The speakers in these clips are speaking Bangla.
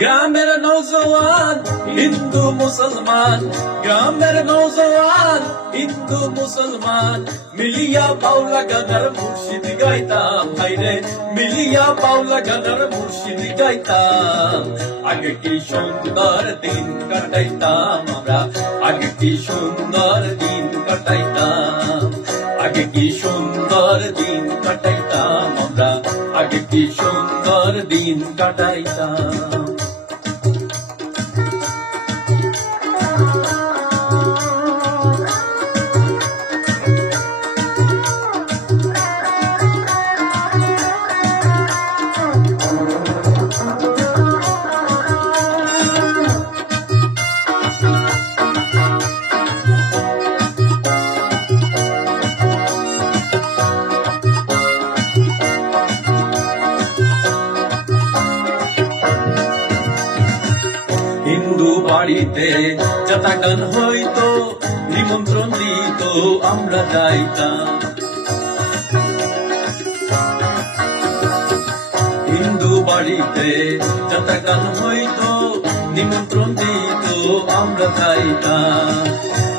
গ্রামের নৌজওয়ান হিন্দু মুসলমান, গ্রামের নৌজওয়ান হিন্দু মুসলমান, মিলিয়া বাউলা গানার মুর্শিদ গাইতাম, হাইরে মিলিয়া বাউলা গানার মুর্শিদ গাইতাম। আগে কি সুন্দর দিন কাটাইতাম আমরা, আগে কি সুন্দর দিন কাটাইতাম, আগে কি সুন্দর দিন কাটাইতাম আমরা, আগে কি সুন্দর দিন কাটাইতাম। হিন্দু বাড়িতে যাতা গান হইতো, নিমন্ত্রণ দিত আমরা যাইতাম। হিন্দু বাড়িতে যাতা গান হইতো, নিমন্ত্রণ দিত আমরা যাইতাম।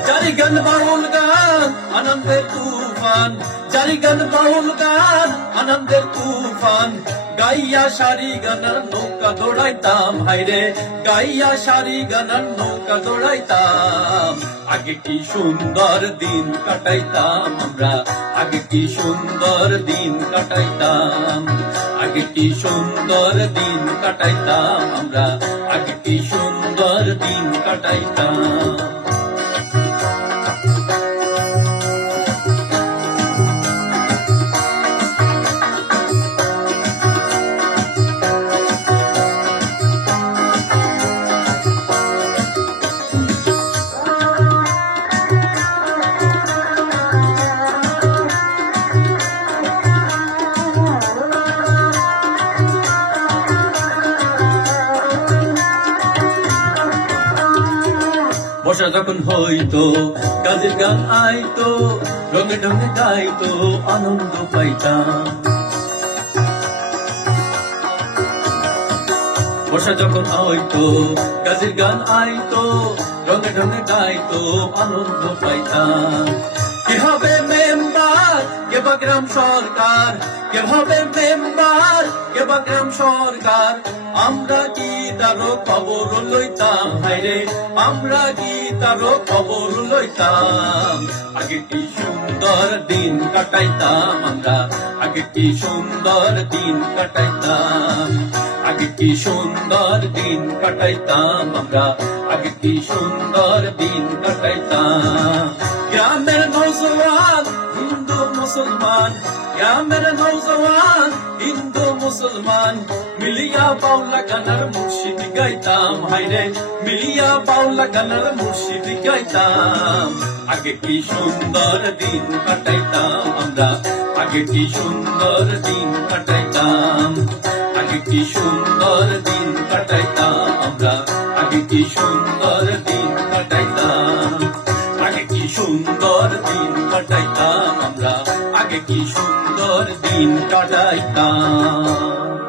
জারি গান বাউল গান আনন্দের তুফান, জারি গান বাউল গান আনন্দের তুফান, গাইয়া সারি গানার নৌকা দৌড়াইতাম, হাইরে গাইয়া সারি গানার নৌকা দৌড়াইতাম। আগে কি সুন্দর দিন কাটাইতাম আমরা, আগে কি সুন্দর দিন কাটাইতাম, আগে কি সুন্দর দিন কাটাইতাম আমরা, আগে কি সুন্দর দিন কাটাইতাম। বর্ষা যখন হইতো কাজের গান আইতো, রঙে ঢঙে গাইতো আনন্দ পাইতাম। বর্ষা যখন হইতো কাজের গান আইতো, রঙে ঢঙে গাইতো আনন্দ পাইতাম। কি হবে মেম্বার কে বা গ্রাম সরকার, কে হবে মেম্বার কে বা গ্রাম সরকার, আমরা কি তারও খবর লইতাম, হাইরে আমরা কি তারও খবর লইতাম। আগে কি সুন্দর দিন কাটাইতাম আমরা, আগে কি সুন্দর দিন কাটাইতাম, আগে কি সুন্দর দিন কাটাইতাম আমরা, আগে কি সুন্দর দিন কাটাইতাম। গ্রামের নৌজওয়ান হিন্দু মুসলমান, গ্রামের নৌজওয়ান হিন্দু মুসলমান, মিলিয়া বাউলা গানার মুর্শিদ গাইতাম, হাইরে মিলিয়া বাউলা গানার মুর্শিদ গাইতাম। আগে কি সুন্দর দিন কাটাইতাম আমরা, আগে কি সুন্দর দিন কাটাইতাম, আগে কি সুন্দর দিন কাটাইতাম আমরা, আগে কি সুন্দর দিন কাটাইতাম, আগে কি সুন্দর দিন কাটাইতাম আমরা, আগে কি সুন্দর দিন কাটাইতাম।